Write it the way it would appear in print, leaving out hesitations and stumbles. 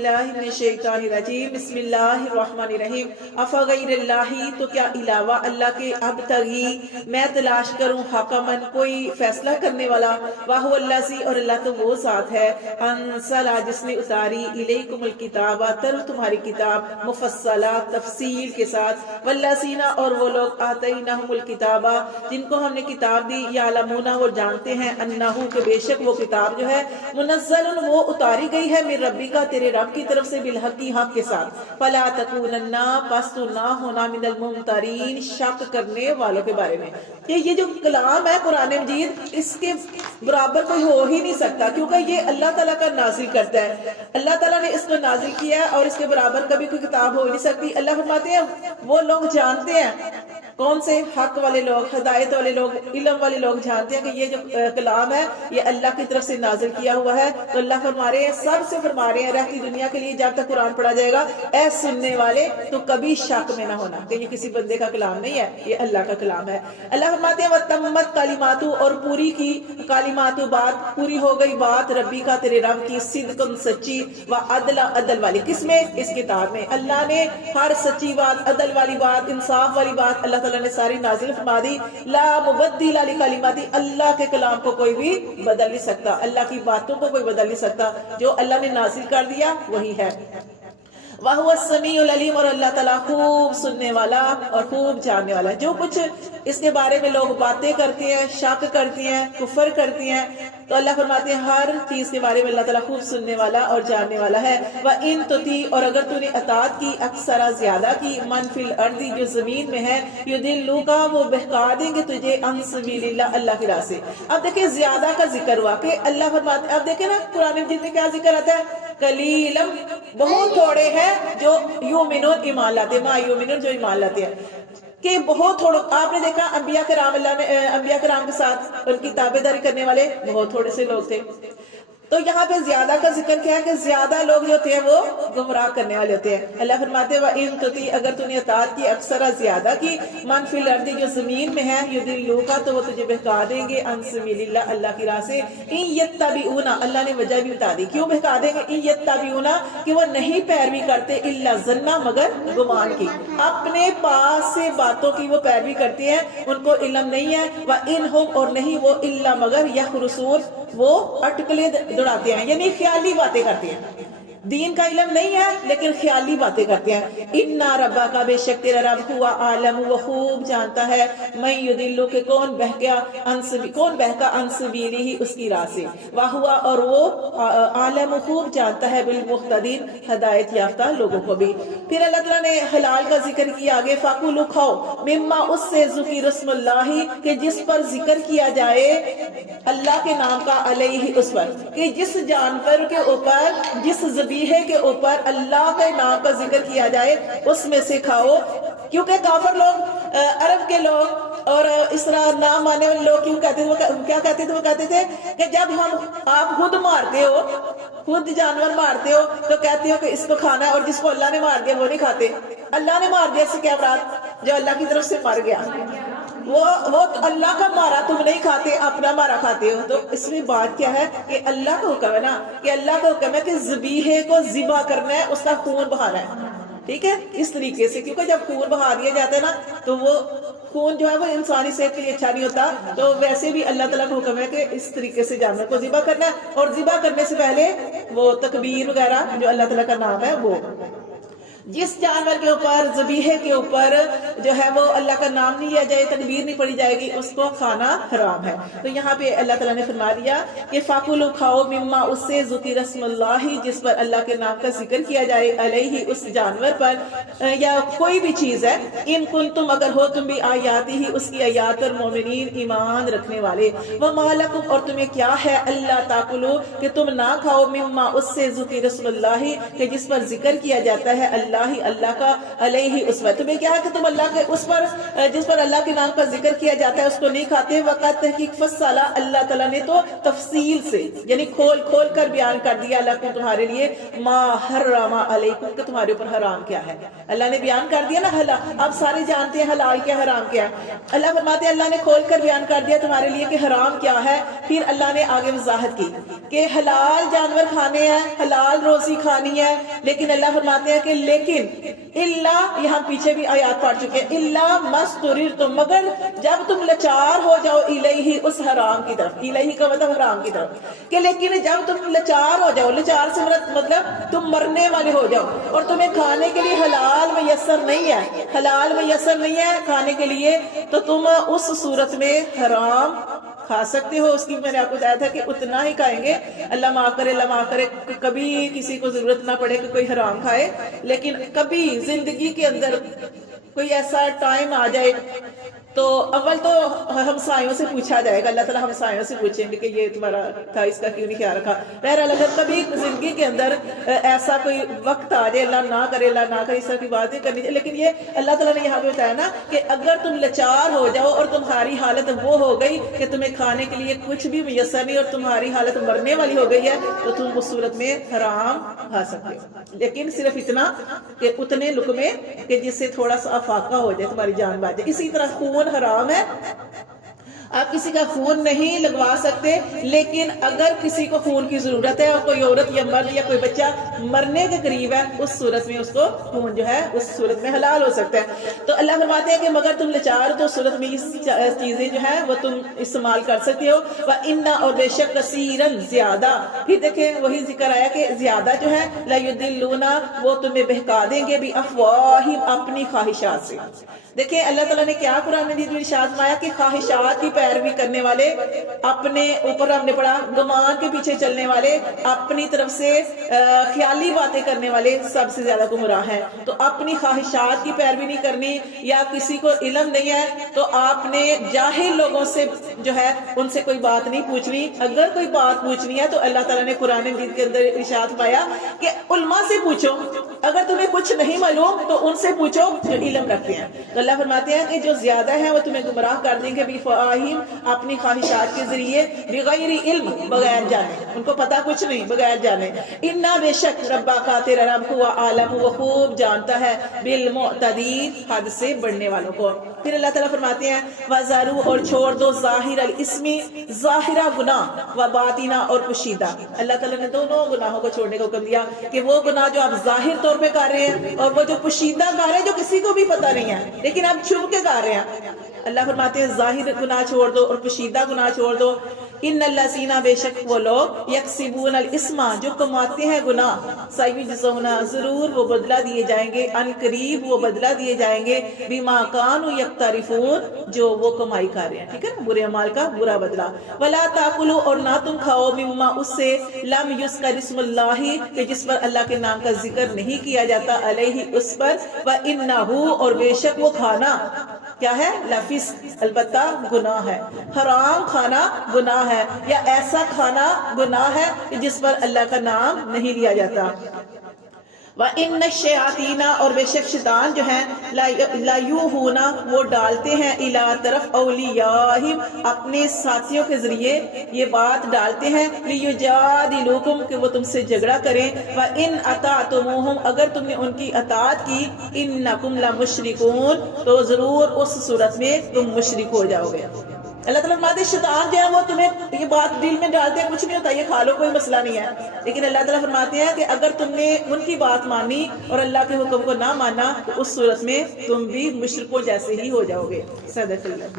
اللہ من الشیطان الرجیم بسم اللہ الرحمن الرحیم افغیر اللہ تو کیا علاوہ اللہ کے ابتغی میں تلاش کروں حکمن کوئی فیصلہ کرنے والا واہو اللہ سی اور اللہ تو وہ ذات ہے انزل جس نے اتاری الیکم الکتاب طرف تمہاری کتاب مفصلہ تفصیل کے ساتھ والذین اور وہ لوگ آتیناہم الکتاب جن کو ہم نے کتاب دی یعلمون وہ جانتے ہیں انہو کہ بے شک وہ کتاب جو ہے منزل وہ اتاری گئی ہے من ربی کا تیرے رب کی طرف سے بالحقی حق کے ساتھ فلا تکونن پس تو نہ ہونا من الممترین شک کرنے والوں کے بارے میں کہ یہ جو کلام ہے قرآن مجید اس کے برابر کوئی ہو ہی نہیں سکتا کیونکہ یہ اللہ تعالیٰ کا نازل کرتا ہے اللہ تعالیٰ نے اس کو نازل کیا ہے اور اس کے برابر کبھی کوئی کتاب ہو نہیں سکتی اللہ فرماتے ہیں وہ لوگ جانتے ہیں کون سے حق والے لوگ ہدایت والے لوگ علم والے لوگ جانتے ہیں کہ یہ جو کلام ہے یہ اللہ کی طرف سے نازل کیا ہوا ہے تو اللہ فرما رہے ہیں سب سے فرما رہے ہیں رہتی دنیا کے لیے جب تک قرآن پڑھا جائے گا اے سننے والے تو کبھی شک میں نہ ہونا کہ یہ کسی بندے کا کلام نہیں ہے یہ اللہ کا کلام ہے اللہ فرماتے ہیں وَتَمَّتْ کَلِمَاتُ اور پوری کی کلمات بات پوری ہو گئی بات ربی کا تیرے رب کی صدقن سچی و عدل عدل والی کس میں اس کتاب میں اللہ نے ہر سچی بات عدل والی بات انصاف والی بات اللہ تعالیٰ نے ساری نازل فرما دی لا مبدل لکلماتی اللہ کے کلام کو کوئی بھی بدل نہیں سکتا اللہ کی باتوں کو کوئی بدل نہیں سکتا جو اللہ نے نازل کر دیا وہی ہے وَهُوَ السَّمِيعُ الْعَلِيمُ اور اللہ تعالیٰ خوب سننے والا اور خوب جاننے والا ہے جو کچھ اس کے بارے میں لوگ باتیں کرتے ہیں شک کرتے ہیں کفر کرتے ہیں تو اللہ فرماتے ہیں ہر چیز کے بارے میں اللہ تعالیٰ خوب سننے والا اور جاننے والا ہے وَإِن تُطِيعْ اور اگر تو نے اطاعت کی اکثر زیادہ کی من فی الارض جو زمین میں ہے یضلوک وہ بہکا دیں گے تجھے عن سبیل اللہ اللہ کی راہ سے اب دیکھیں زیادہ کا ذکر ہوا کہ اللہ فرماتے ہیں اب دیکھیں نا قرآن مجید میں کیا ذکر آتا ہے قلیلم بہت تھوڑے ہیں جو یومنون ایمان لاتے ہیں ما یومنون جو ایمان لاتے ہیں کہ بہت تھوڑا آپ نے دیکھا انبیاء کرام اللہ نے انبیاء کرام کے ساتھ ان کی تابعداری کرنے والے بہت تھوڑے سے لوگ تھے تو یہاں پہ زیادہ کا ذکر کیا ہے کہ زیادہ لوگ جو ہوتے ہیں وہ گمراہ کرنے والے ہوتے ہیں اللہ فرماتے ہیں وَإِن تُطِيعْ اگر تو نے اطاعت کی اکثر زیادہ کی من فی الارض جو زمین میں ہے یضلوک تو وہ تجھے بہکا دیں گے عن سبیل اللہ اللہ کی راہ سے ان یتبعون اللہ نے وجہ بھی بتا دی کیوں بہکا دیں گے ان یتبعون کہ وہ نہیں پیروی کرتے الا ظن مگر گمان کی اپنے پاس سے باتوں کی وہ پیروی کرتے ہیں ان کو علم نہیں ہے وَإِنْهُمْ اور نہیں وہ الا مگر یخرصون وہ اٹکلے دوڑاتے ہیں یعنی خیالی باتیں کرتے ہیں دین کا علم نہیں ہے لیکن خیالی باتیں کرتے ہیں اِنَّ رَبَّكَ بے شک تیرا رب ہوا عالم وہ خوب جانتا ہے مَن يُضِلُّ کہ کون بہکا عن سبیلہ اس کی راہ سے وَهُوَ اور وہ عالم خوب جانتا ہے بالمہتدین ہدایت یافتہ لوگوں کو بھی پھر اللہ تعالیٰ نے حلال کا ذکر کیا آگے فَكُلُوا کھاؤ مما اس سے ذکر اسم اللہ کہ جس پر ذکر کیا جائے اللہ کے نام کا علیہ اس پر کہ جس جانور کے اوپر جس ذبیحے کے اوپر اللہ کے نام کا ذکر کیا جائے اس میں سے کھاؤ کیونکہ کافر لوگ عرب کے لوگ اور اس طرح نام ماننے والے لوگ کیوں کہتے تھے کیا کہتے تھے وہ کہتے تھے کہ جب آپ خود مارتے ہو خود جانور مارتے ہو تو کہتے ہو کہ اس کو کھانا ہے اور جس کو اللہ نے مار دیا وہ نہیں کھاتے اللہ نے مار دیا اس سے کیا مراد جو اللہ کی طرف سے مر گیا وہ اللہ کا مارا تم نہیں کھاتے اپنا مارا کھاتے ہو تو اس میں بات کیا ہے کہ اللہ کا حکم ہے نا کہ اللہ کا حکم ہے کہ ذبیحے کو ذبح کرنا ہے اس کا خون بہانا ہے ٹھیک ہے اس طریقے سے کیونکہ جب خون بہا دیا جاتا ہے نا تو وہ خون جو ہے وہ انسانی صحت کے لیے اچھا نہیں ہوتا تو ویسے بھی اللہ تعالیٰ کا حکم ہے کہ اس طریقے سے جانور کو ذبح کرنا ہے اور ذبح کرنے سے پہلے وہ تکبیر وغیرہ جو اللہ تعالیٰ کا نام ہے وہ جس جانور کے اوپر ذبیحے کے اوپر جو ہے وہ اللہ کا نام نہیں لیا جائے تکبیر نہیں پڑی جائے گی اس کو کھانا حرام ہے تو یہاں پہ اللہ تعالیٰ نے فرما دیا کہ فَكُلُوا کھاؤ مما اس سے ذکر اسم اللہ جس پر اللہ کے نام کا ذکر کیا جائے علیہ اس جانور پر یا کوئی بھی چیز ہے ان کنتم اگر ہو تم بھی آیاتی ہی اس کی آیات اور مومنین ایمان رکھنے والے وَمَا لَكُمْ اور تمہیں کیا ہے اللہ تاکلوا کہ تم نہ کھاؤ مما اس سے ذکر اسم اللہ کہ جس پر ذکر کیا جاتا ہے اللہ اللہ اللہ کا علیہ اسوہ، تمہیں کیا ہے کہ تم اللہ کے اس پر جس پر اللہ کے نام کا ذکر کیا جاتا ہے اس کو نہیں کھاتے. وقت تحقیق فصلا، اللہ تعالیٰ نے تو تفصیل سے یعنی کھول کھول کر بیان کر دیا اللہ کو تمہارے لیے ما حرم علیکم کہ تمہارے اوپر حرام کیا ہے. اللہ نے بیان کر دیا نا حلال، اب سارے جانتے ہیں حلال کیا حرام کیا ہے. اللہ فرماتے ہیں اللہ نے کھول کر بیان کر دیا تمہارے لیے کہ حرام کیا ہے. پھر اللہ نے آگے وضاحت کی کہ حلال جانور کھانے ہیں، حلال روزی کھانی ہے، لیکن اللہ فرماتے ہیں کہ لیکن اللہ، یہاں پیچھے بھی آیات پڑھ چکے ہیں، اللہ مستررتم، مگر جب تم لچار ہو جاؤ الیہ اس حرام کی طرف، الیہ کا مطلب حرام کی طرف، کہ لیکن جب تم لچار ہو جاؤ، لچار سے مطلب تم مرنے والے ہو جاؤ اور تمہیں کھانے کے لیے حلال میسر نہیں ہے، حلال میسر نہیں ہے کھانے کے لیے، تو تم اس صورت میں حرام کھا سکتے ہو. اس کی میں نے آپ کو بتایا تھا کہ اتنا ہی کھائیں گے، اللہ معاف کرے اللہ معاف کرے، کبھی کسی کو ضرورت نہ پڑے کہ کوئی حرام کھائے، لیکن کبھی زندگی کے اندر کوئی ایسا ٹائم آ جائے تو اول تو ہمسایوں سے پوچھا جائے گا، اللہ تعالیٰ ہمسایوں سے پوچھیں گے کہ یہ تمہارا تھا، اس کا کیوں نہیں خیال رکھا. بہرحال اگر کبھی زندگی کے اندر ایسا کوئی وقت آ جائے، اللہ نہ کرے اس طرح کی بات نہیں کرنی چاہیے، لیکن یہ اللہ تعالیٰ نے یہاں پہ بتایا نا کہ اگر تم لچار ہو جاؤ اور تمہاری حالت وہ ہو گئی کہ تمہیں کھانے کے لیے کچھ بھی میسر نہیں اور تمہاری حالت مرنے والی ہو گئی ہے، تو تم اس صورت میں حرام کھا سکتے ہو، لیکن صرف اتنا کہ اتنے لقمے کہ جس سے تھوڑا سا افاقہ ہو جائے، تمہاری جان بچ جائے. اسی طرح خون حرام ہے، آپ کسی کا خون نہیں لگوا سکتے، لیکن اگر کسی کو خون کی ضرورت ہے اور کوئی عورت یا مرد یا کوئی بچہ مرنے کے قریب ہے، اس صورت میں اس کو خون جو ہے اس صورت میں حلال ہو سکتا ہے. تو اللہ فرماتے ہیں کہ مگر تم لچار تو صورت میں اس چیزیں جو ہیں وہ تم استعمال کر سکتے ہو. وَإِنَّ اور بے شک کثیراً زیادہ، پھر دیکھیں وہی ذکر آیا کہ زیادہ جو ہے لَيُضِلُّونَ وہ تمہیں بہکا دیں گے بِأَفْوَاهِمْ اپنی خواہشات سے. دیکھیں اللہ تعالیٰ نے کیا قرآن مجید میں ارشاد فرمایا کہ خواہشات کی پیروی کرنے والے، اپنے اوپر ہم نے پڑھا گمان کے پیچھے چلنے والے، اپنی طرف سے خیالی باتیں کرنے والے سب سے زیادہ گمراہ ہیں. تو اپنی خواہشات کی پیروی نہیں کرنی، یا کسی کو علم نہیں ہے تو آپ نے جاہل لوگوں سے جو ہے ان سے کوئی بات نہیں پوچھنی. اگر کوئی بات پوچھنی ہے تو اللہ تعالیٰ نے قرآن مجید کے اندر ارشاد فرمایا کہ علماء سے پوچھو، اگر تمہیں کچھ نہیں معلوم تو ان سے پوچھو جو علم رکھتے ہیں. تو اللہ فرماتے ہیں کہ جو زیادہ ہیں وہ تمہیں گمراہ کر دیں گے بِفَوَاهِمْ اپنی خواہشات کے ذریعے، بغیر علم بغیر جانے، ان کو پتا کچھ نہیں بغیر جانے. اِنَّا بے شک ربَّکَ تیرا رب ہوا عالم، وہ خوب جانتا ہے بالمعتدین حد سے بڑھنے والوں کو. پھر اللہ تعالیٰ فرماتے ہیں وَذَرُوا اور چھوڑ دو ظاہر الاسم ظاہرہ گناہ وباطنہ اور پوشیدہ. اللہ تعالیٰ نے دونوں گناہوں کو چھوڑنے کا حکم دیا کہ وہ گناہ جو آپ ظاہر طور پہ کر رہے ہیں اور وہ جو پوشیدہ کر رہے ہیں جو کسی کو بھی پتہ نہیں ہے لیکن آپ چھپ کے کر رہے ہیں. اللہ فرماتے ہیں ظاہر گناہ چھوڑ دو اور پوشیدہ گناہ چھوڑ دو. ان الذین بے شک وہ لوگ یکسبون الاسم جو کماتے ہیں گناہ، سیجزون ضرور وہ بدلہ دیے جائیں گے، ان قریب وہ بدلہ دیے جائیں گے، بما کانوا یقترفون جو وہ کمائی کر رہے ہیں. ٹھیک ہے نا، برے اعمال کا برا بدلہ. ولا تاکلوا اور نہ تم کھاؤ مما اس سے لم یذکر اسم اللہ کہ جس پر اللہ کے نام کا ذکر نہیں کیا جاتا، علیہ اس پر، وانہ اور بے شک وہ کھانا کیا ہے، لفسق البتہ گناہ ہے. حرام کھانا گناہ ہے، یا ایسا کھانا گناہ ہے جس پر اللہ کا نام نہیں لیا جاتا. وَإِنَّ الشَّيَاطِينَ اور بے شک شیطان جو ہیں لَيُوحُونَ وہ ڈالتے ہیں إِلَىٰ طرف أَوْلِيَائِهِمْ اپنے ساتھیوں کے ذریعے یہ بات ڈالتے ہیں لِيُجَادِلُوكُمْ کہ وہ تم سے جھگڑا کریں. وَإِنْ أَطَعْتُمُوهُمْ اگر تم نے ان کی اطاعت کی إِنَّكُمْ لَمُشْرِكُونَ تو ضرور اس صورت میں تم مشرک ہو جاؤ گے. اللہ تعالیٰ فرماتے ہیں شیطان جو ہے وہ تمہیں یہ بات دل میں ڈالتے ہیں، کچھ نہیں ہوتا، یہ کھا لو کوئی مسئلہ نہیں ہے، لیکن اللہ تعالیٰ فرماتے ہیں کہ اگر تم نے ان کی بات مانی اور اللہ کے حکم کو نہ مانا تو اس صورت میں تم بھی مشرکوں جیسے ہی ہو جاؤ گے. صدق اللہ.